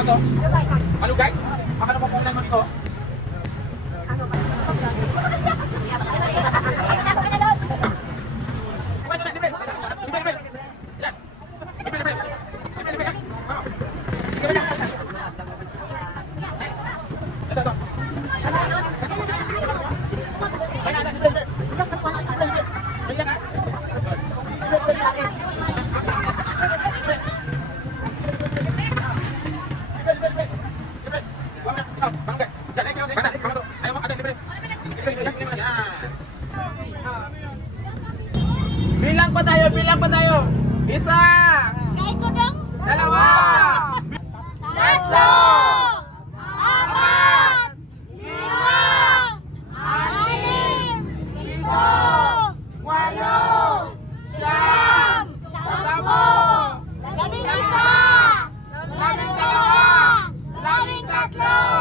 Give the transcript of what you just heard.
naman to? Malugay? Ano po po mo dito? Bilang pa tayo. Isa. Dalawa. Tatlo. Apat. Lima. Anim. Pito. Walo. Siyam. Sampo. Labing isa. Labing dalawa. Labing tatlo.